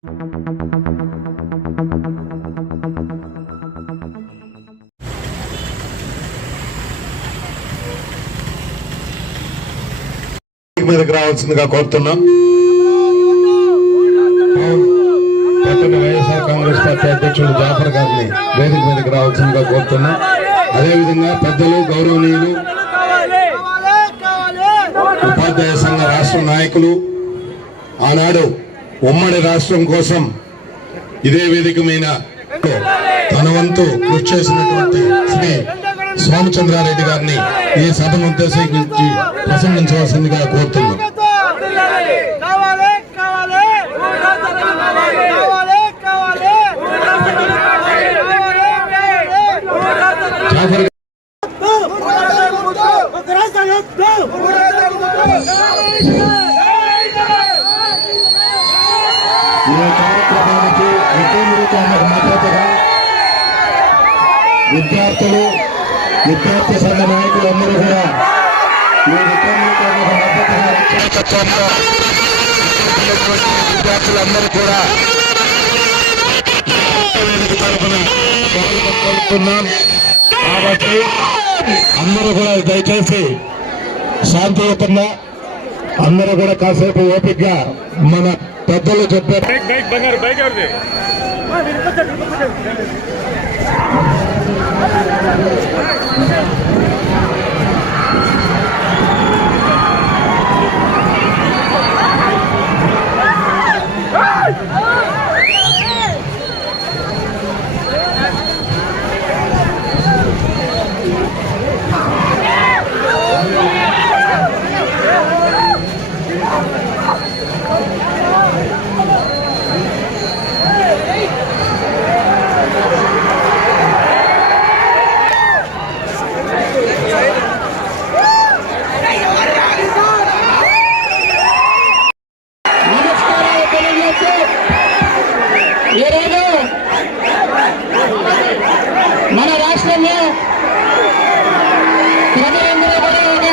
మీదకి రావాల్సిందిగా కోరుతున్నాం. పట్టణ వైఎస్ఆర్ కాంగ్రెస్ పార్టీ అధ్యక్షుడు జాఫర్ గారిని వేదిక మీదకి రావాల్సిందిగా కోరుతున్నాం. అదేవిధంగా పెద్దలు గౌరవనీయులు ఉపాధ్యాయ సంఘ రాష్ట్ర నాయకులు, ఆనాడు ఉమ్మడి రాష్ట్రం కోసం ఇదే వేదిక మీద తన వంతు కృషి చేసినటువంటి శ్రీ సోమచంద్రారెడ్డి గారిని ఈ సభను ఉద్దేశించి ప్రసంగించవలసిందిగా కోరుతున్నాం. ఈ కార్యక్రమానికి మద్దతుగా విద్యార్థులు, విద్యార్థి సంఘ నాయకులందరూ కూడా ఈ విద్యార్థులకు మద్దతుగా విద్యార్థులందరూ కూడా తరఫున కోరుకుంటున్నాం. కాబట్టి అందరూ కూడా దయచేసి శాంతియుతంగా అందరూ కూడా కాసేపు ఓపికగా మన పెద్దలు చెప్పారు. ఈరోజు మన రాష్ట్రంలో ప్రజలందరూ కూడా ఒక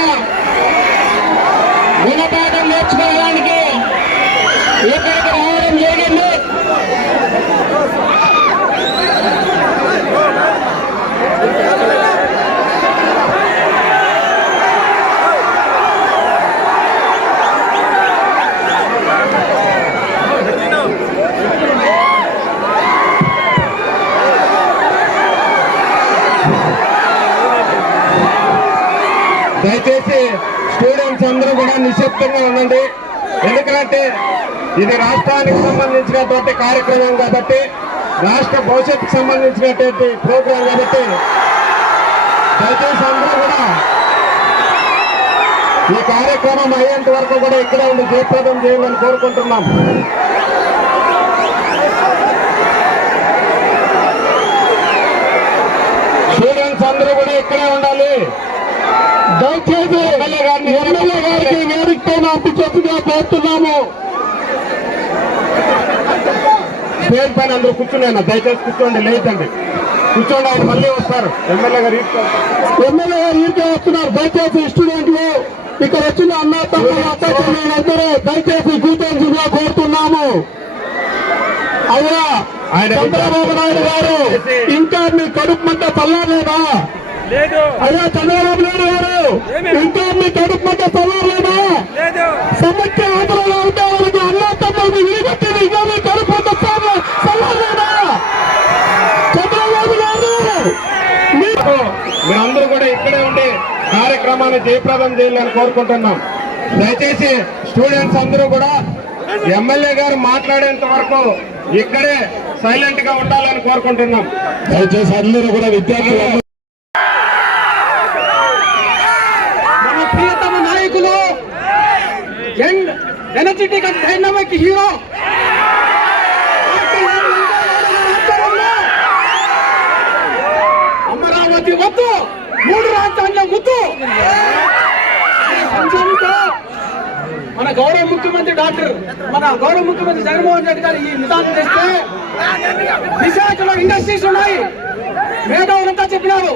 గుణపాఠం నేర్చుకోవడానికి ఇక్కడికి రావడం జరిగింది. దయచేసి స్టూడెంట్స్ అందరూ కూడా నిశ్శబ్దంగా ఉండండి. ఎందుకంటే ఇది రాష్ట్రానికి సంబంధించినటువంటి కార్యక్రమం కాబట్టి, రాష్ట్ర భవిష్యత్తుకు సంబంధించినటువంటి ప్రోగ్రాం కాబట్టి దయచేసి అందరూ కూడా ఈ కార్యక్రమం అయ్యేంత వరకు కూడా ఇక్కడే ఉండి జయప్రదం చేయాలని కోరుకుంటున్నాం. స్టూడెంట్స్ అందరూ కూడా ఇక్కడే ఉండాలి. దయచేసి ఎమ్మెల్యే గారికి వేదికతో పంపించేట్టుగా కోరుతున్నాము. స్టేజ్ పైన అందరూ కూర్చున్నాను, దయచేసి కూర్చోండి, లేదండి కూర్చోండి. ఆయన మళ్ళీ వస్తారు. ఎమ్మెల్యే గారు ఈకే వస్తున్నారు. దయచేసి స్టూడెంట్లు ఇక్కడ వచ్చిన అన్న తమ్ముడు అత్తలు దయచేసి కూర్చోగా కోరుతున్నాము. అయ్యా చంద్రబాబు నాయుడు గారు ఇంకా మీ కడుపు మంట చల్లారలేదా? అయ్యా చంద్రబాబు నాయుడు గారు ఇంకా మీ కడుపు మంట చల్లారలేదా? సమస్య ఆంధ్రలో ఉంటే వాళ్ళకి అన్న తమ్ముడు విడిగొట్టింది ఇంకా మీ కడుపు మంట చల్లారలేదా? చంద్రబాబు గారు మీరందరూ కూడా ఇక్కడే ఉండి కార్యక్రమాన్ని జయప్రదం చేయాలని కోరుకుంటున్నాం. దయచేసి స్టూడెంట్స్ అందరూ కూడా ఎమ్మెల్యే గారు మాట్లాడేంత వరకు ఇక్కడే సైలెంట్ గా ఉండాలని కోరుకుంటున్నాం. దయచేసి అందరూ కూడా విద్యార్థులు, మన ప్రియతమ నాయకులు, young energetic and dynamic hero Amaravati వద్దు, 3 రాజధానుల ముద్దు. మన గౌరవ ముఖ్యమంత్రి జగన్మోహన్ రెడ్డి గారు ఈ నిదానం చేస్తే విశాఖలో ఇండస్ట్రీస్ ఉన్నాయి, మేధావులంతా చెప్పినారు.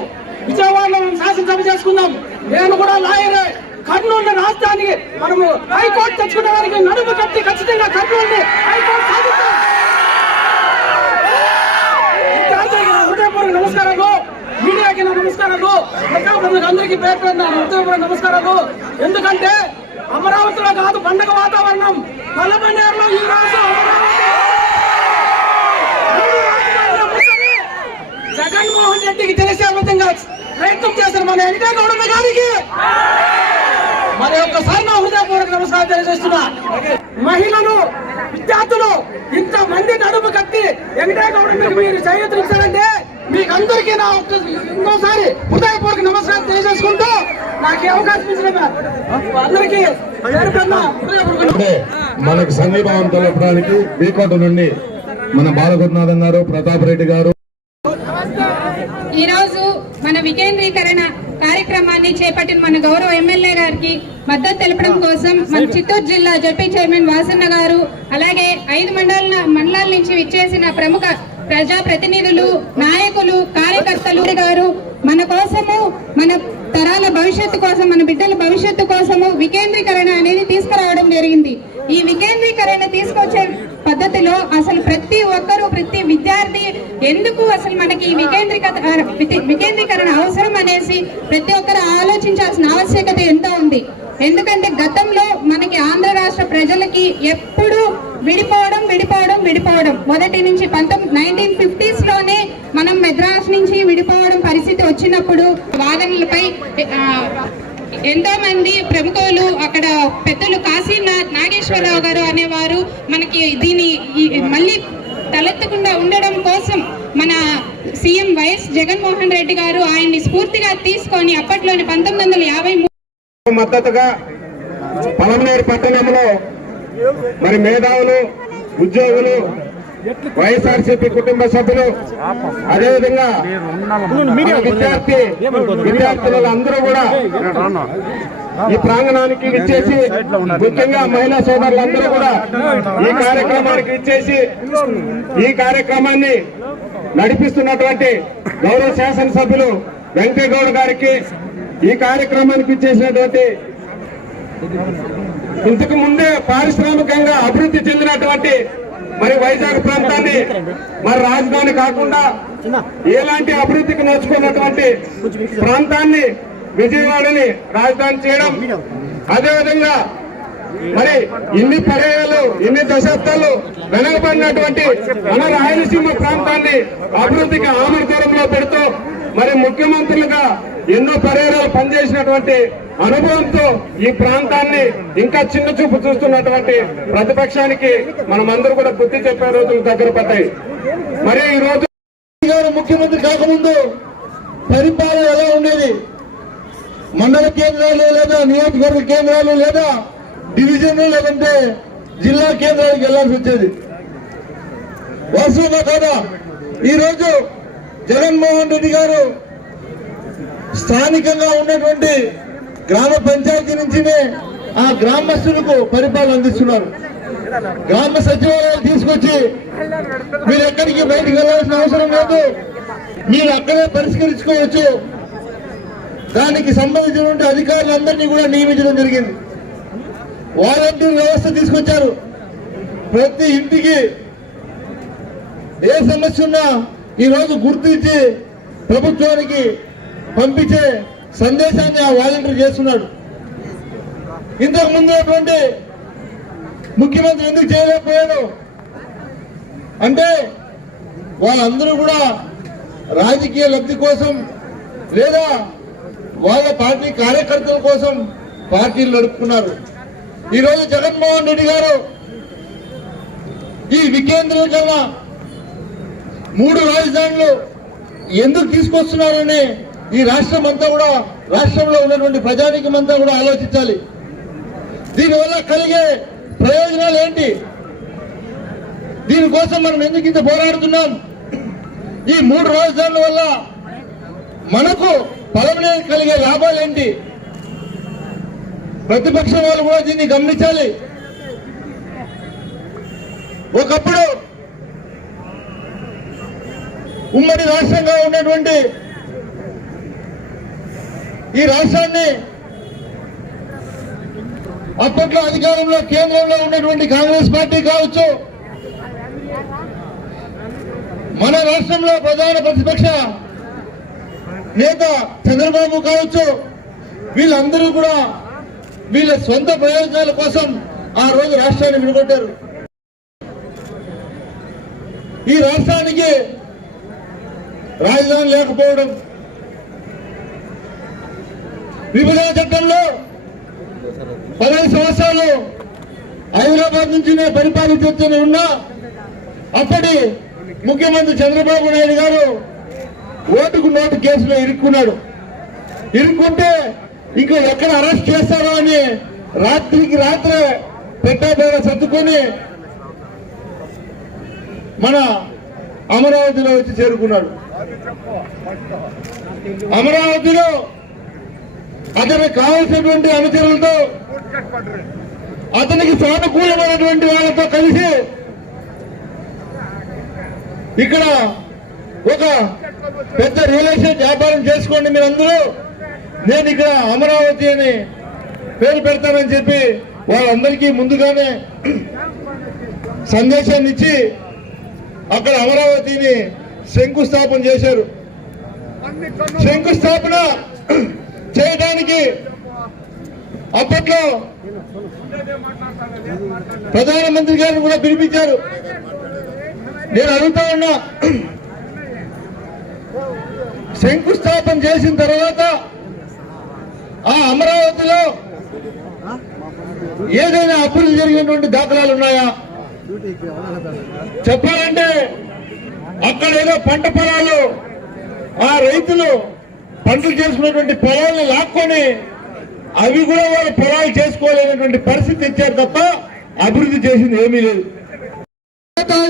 విజయవాడలో మనం శాసనసభ చేసుకుందాం. నేను కూడా లాయరే. కర్నూలు రాజధానికి మనము హైకోర్టు తెచ్చుకునే వారికి నడుము కట్టి ఖచ్చితంగా కర్నూలుని హైకోర్టు సాధిస్తాం. అధికారులకు అందరికీ పేరు నమస్కారాలు. ఎందుకంటే అమరావతిలో కాదు పండగ వాతావరణం పల్లమనేరులో ఈ రోజు జగన్మోహన్ రెడ్డికి తెలిసే విధంగా ప్రయత్నం చేశారు మన వెంకటగౌడ గారికి. మరి ఒక్కసారి నా హృదయపూర్వక నమస్కారం తెలియజేస్తున్నా. మహిళలు విద్యార్థులు ఇంత మంది నడుము కట్టి వెంకటగౌడ మీరు చేయూతనిచ్చారంటే మీకు అందరికీ నా ఇంకోసారి హృదయపూర్వక నమస్కారం తెలియజేసుకుంటూ నాకు అవకాశం ఇచ్చిన అందరికీ మనకు సంఘీభావం తెలపడానికి బీకోట నుండి మన బాలగురునాథన్ గారు, ప్రతాప్ రెడ్డి గారు. ఈ రోజు మన వికేంద్రీకరణ కార్యక్రమాన్ని చేపట్టిన మన గౌరవ ఎమ్మెల్యే గారికి మద్దతు తెలపడం కోసం మన చిత్తూరు జిల్లా జడ్పీ చైర్మన్ వాసన్న గారు, అలాగే 5 మండలాల నుంచి విచ్చేసిన ప్రముఖ ప్రజా ప్రతినిధులు, నాయకులు, కార్యకర్తలు గారు మన కోసము, మన తరాల భవిష్యత్తు కోసం, మన బిడ్డల భవిష్యత్తు కోసము వికేంద్రీకరణ అనేది తీసుకురావడం జరిగింది. ఈ వికేంద్రీకరణ తీసుకొచ్చే పద్ధతిలో అసలు ప్రతి ఒక్కరూ, ప్రతి విద్యార్థి ఎందుకు అసలు మనకి వికేంద్రీకరణ అవసరం అనేసి ప్రతి ఒక్కరు ఆలోచించాల్సిన ఆవశ్యకత ఎంతో ఉంది. ఎందుకంటే గతంలో మనకి ఆంధ్ర రాష్ట్ర ప్రజలకి ఎప్పుడు విడిపోవడం మొదటి నుంచి 1950s లోనే మనం మెద్రాస్ నుంచి విడిపోవడం పరిస్థితి వచ్చినప్పుడు వాదనలపై ఎంతో మంది ప్రముఖులు, అక్కడ పెద్దలు కాశీనాథ్ నాగేశ్వరరావు గారు అనేవారు మనకి దీని మళ్ళీ తలెత్తకుండా ఉండడం కోసం మన సీఎం వైఎస్ జగన్మోహన్ రెడ్డి గారు ఆయన్ని స్ఫూర్తిగా తీసుకొని అప్పట్లోని 1953 మద్దతుగా పలమనేరు పట్టణంలో మరి మేధావులు, ఉద్యోగులు, వైఎస్ఆర్సీపీ కుటుంబ సభ్యులు, అదేవిధంగా విద్యార్థులు అందరూ కూడా ఈ ప్రాంగణానికి విచ్చేసి, ముఖ్యంగా మహిళా సోదరులందరూ కూడా ఈ కార్యక్రమానికి విచ్చేసి ఈ కార్యక్రమాన్ని నడిపిస్తున్నటువంటి గౌరవ శాసనసభ్యులు వెంకటగౌడ గారికి, ఈ కార్యక్రమానికి విచ్చేసినటువంటి ఇంతకు ముందే పారిశ్రామికంగా అభివృద్ధి చెందినటువంటి మరి వైజాగ్ ప్రాంతాన్ని మరి రాజధాని కాకుండా ఎలాంటి అభివృద్ధికి నోచుకున్నటువంటి ప్రాంతాన్ని విజయవాడని రాజధాని చేయడం, అదేవిధంగా మరి ఇన్ని పర్యాయాలు, ఇన్ని దశాబ్దాలు వెనకబడినటువంటి మన రాయలసీమ ప్రాంతాన్ని అభివృద్ధికి ఆమర్దూరంలో పెడుతూ మరి ముఖ్యమంత్రులుగా ఎన్నో పర్యాయాలు పనిచేసినటువంటి అనుభవంతో ఈ ప్రాంతాన్ని ఇంకా చిన్న చూపు చూస్తున్నటువంటి ప్రతిపక్షానికి మనమందరూ కూడా బుద్ధి చెప్పే రోజులు దగ్గర పడ్డాయి. మరి ఈ రోజు ముఖ్యమంత్రి కాకముందు పరిపాలన ఎలా ఉండేది? మండల కేంద్రాలు లేదా నియోజకవర్గ కేంద్రాలు లేదా డివిజన్ లేదంటే జిల్లా కేంద్రాలకు వెళ్లాల్సి వచ్చేది. వాస్తవమా కాదా? ఈరోజు జగన్మోహన్ రెడ్డి గారు స్థానికంగా ఉన్నటువంటి గ్రామ పంచాయతీ నుంచినే ఆ గ్రామస్తులకు పరిపాలన అందిస్తున్నారు. గ్రామ సచివాలయాలు తీసుకొచ్చి మీరు ఎక్కడికి బయటికి వెళ్లాల్సిన అవసరం లేదు, మీరు అక్కడే పరిష్కరించుకోవచ్చు. దానికి సంబంధించినటువంటి అధికారులందరినీ కూడా నియమించడం జరిగింది. వాలంటీర్ వ్యవస్థ తీసుకొచ్చారు. ప్రతి ఇంటికి ఏ సమస్య ఉన్నా ఈరోజు గుర్తించి ప్రభుత్వానికి పంపించే సందేశాన్ని ఆ వాలంటీర్ చేస్తున్నాడు. ఇంతకు ముందు ముఖ్యమంత్రి ఎందుకు చేయలేకపోయాడు అంటే వాళ్ళందరూ కూడా రాజకీయ లబ్ధి కోసం లేదా వాళ్ళ పార్టీ కార్యకర్తల కోసం పార్టీలు నడుపుకున్నారు. ఈరోజు జగన్మోహన్ రెడ్డి గారు ఈ వికేంద్రీకరణ 3 రాజధానులు ఎందుకు తీసుకొస్తున్నారని ఈ రాష్ట్రం అంతా కూడా, రాష్ట్రంలో ఉన్నటువంటి ప్రజానీకం అంతా కూడా ఆలోచించాలి. దీనివల్ల కలిగే ప్రయోజనాలు ఏంటి? దీనికోసం మనం ఎందుకు ఇంత పోరాడుతున్నాం? ఈ 3 రాజధానుల వల్ల మనకు పలమనే కలిగే లాభాలు ఏంటి? ప్రతిపక్షం వాళ్ళు కూడా దీన్ని గమనించాలి. ఒకప్పుడు ఉమ్మడి రాష్ట్రంగా ఉన్నటువంటి ఈ రాష్ట్రాన్ని అప్పట్లో అధికారంలో కేంద్రంలో ఉన్నటువంటి కాంగ్రెస్ పార్టీ కావచ్చు, మన రాష్ట్రంలో ప్రధాన ప్రతిపక్ష నేత చంద్రబాబు కావచ్చు, వీళ్ళందరూ కూడా వీళ్ళ సొంత ప్రయోజనాల కోసం ఆ రోజు రాష్ట్రాన్ని విడగొట్టారు. ఈ రాష్ట్రానికి రాజధాని లేకపోవడం, విభజన చట్టంలో 15 సంవత్సరాలు హైదరాబాద్ నుంచి పరిపాలించవచ్చని ఉన్నా అప్పటి ముఖ్యమంత్రి చంద్రబాబు నాయుడు గారు ఓటుకు నోటు కేసులో ఇరుక్కుంటే ఇంకా ఎక్కడ అరెస్ట్ చేస్తారో అని రాత్రికి రాత్రే పెట్టాబేడ సర్దుకొని మన అమరావతిలో వచ్చి చేరుకున్నాడు. అమరావతిలో అతనికి కావలసినటువంటి అనుచరులతో, అతనికి సానుకూలమైనటువంటి వాళ్ళతో కలిసి ఇక్కడ ఒక పెద్ద రియల్ ఎస్టేట్ వ్యాపారం చేసుకోండి మీరందరూ, నేను ఇక్కడ అమరావతి అని పేరు పెడతానని చెప్పి వాళ్ళందరికీ ముందుగానే సందేశాన్ని ఇచ్చి అక్కడ అమరావతిని శంకుస్థాపన చేశారు. శంకుస్థాపన చేయడానికి అప్పట్లో ప్రధానమంత్రి గారిని కూడా పిలిపించారు. నేను అడుగుతా ఉన్నా, శంకుస్థాపన చేసిన తర్వాత ఆ అమరావతిలో ఏదైనా అభివృద్ధి జరిగినటువంటి దాఖలాలు ఉన్నాయా? చెప్పాలంటే అక్కడ ఏదో పంట పొలాలు, ఆ రైతులు పంటలు చేసుకున్నటువంటి పొలాలను లాక్కొని అవి కూడా వాళ్ళు పొలాలు చేసుకోలేనటువంటి పరిస్థితి ఇచ్చారు తప్ప అభివృద్ధి చేసింది ఏమీ లేదు.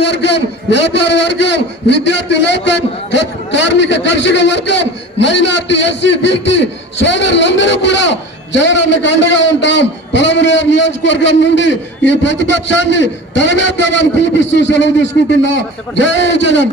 వర్గం, వ్యాపార వర్గం, విద్యార్థి లోకం, కార్మిక కర్షక వర్గం, మైనార్టీ, ఎస్సీ, బీసీ సోదరులందరూ కూడా జగనన్నకు అండగా ఉంటాం. పలమనేరు నియోజకవర్గం నుండి ఈ ప్రతిపక్షాన్ని తలవేద్దామని పిలిపిస్తూ సెలవు తీసుకుంటున్నా. జై జగన్.